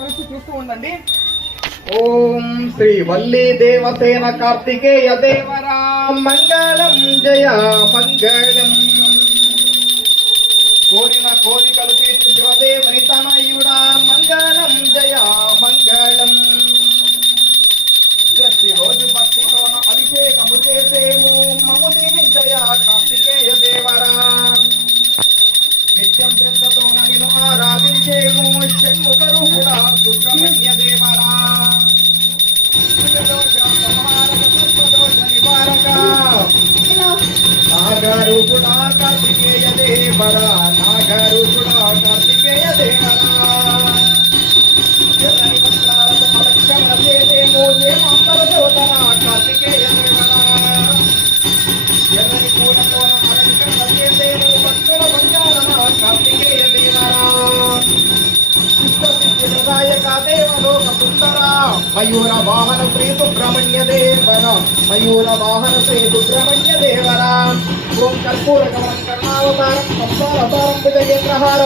చూస్తూ ఉండండి. ఓం శ్రీ వల్లీ దేవసేన కార్తికేయ దేవరా మంగళం జయ మంగళం. కోరిన కోరికలు తీర్చి శివదేవుని తనయుడా మంగళం జయ మంగళం. ప్రతిరోజు భక్తితో అభిషేకము చేసేము మము దీవించయ కార్తికేయ దేవరా. నిత్యం శ్రద్ధతో నిన్ను ఆరాధించేము షణ్ముఖ రూపుడా సుబ్రహ్మణ్య దేవరా. నాగరూపుడా కార్తికేయ దేవరా నాగరూపుడా కార్తికేయ దేవరా. ఎర్రని వస్త్రాలతో అలంకరణ చేసేము దేవాంతరజోధన కార్తికేయ దేవరా. ఎర్రని పూలతో అలంకరణ చేసేము భక్తుల బంగారమ కార్తికేయ దేవరా. విష్ణుదాయక దేవలోక సుందర మయూర వాహన శ్రీ సుబ్రహ్మణ్య దేవర మయూర వాహన శ్రీ సుబ్రహ్మణ్య దేవర. ఓం కర్పూర గమనం కర్ణావతారం సంసారతారం విజయేంద్రహారం.